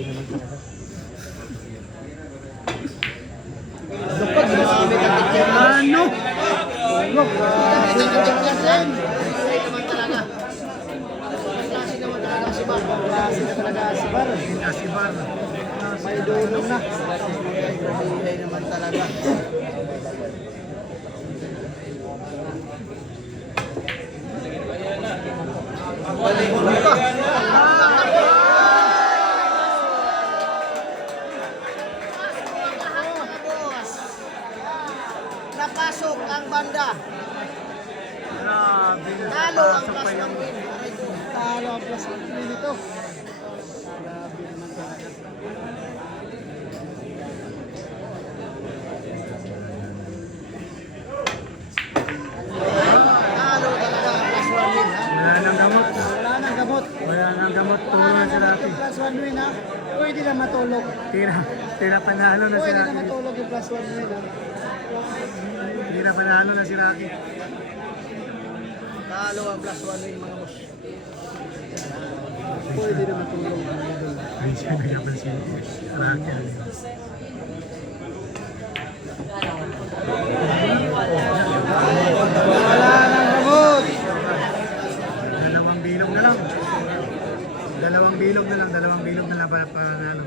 Pwede naman talaga. Ano? Tulog. Klase naman talaga. Klase naman talaga si Bar. Klase na talaga si Bar. Si Bar. May dulong na. Klase naman talaga. Napasok ang banda. Grabe. Talo ang Pasok pa plus yung... 1 win. Talo ang plus 1 win ito. Grabe naman talaga. Talo talaga ang plus 1 win. Wala nang gamot. Wala nang gamot. Wala nang gamot. Wala Tulong nang si gamot Rocky. yung plus 1 win ha. Pwede na matulog. Tira panalo na si Pwede na Rocky. matulog yung plus 1 win ha. Tira panalo na si Rocky. Talo ang plus 1 win mga boss. Pwede na matulog. Ay, siya nagkapan si Rocky. Wala nang gamot. Dalawang bilog na lang. Dalawang bilog na lang para ano.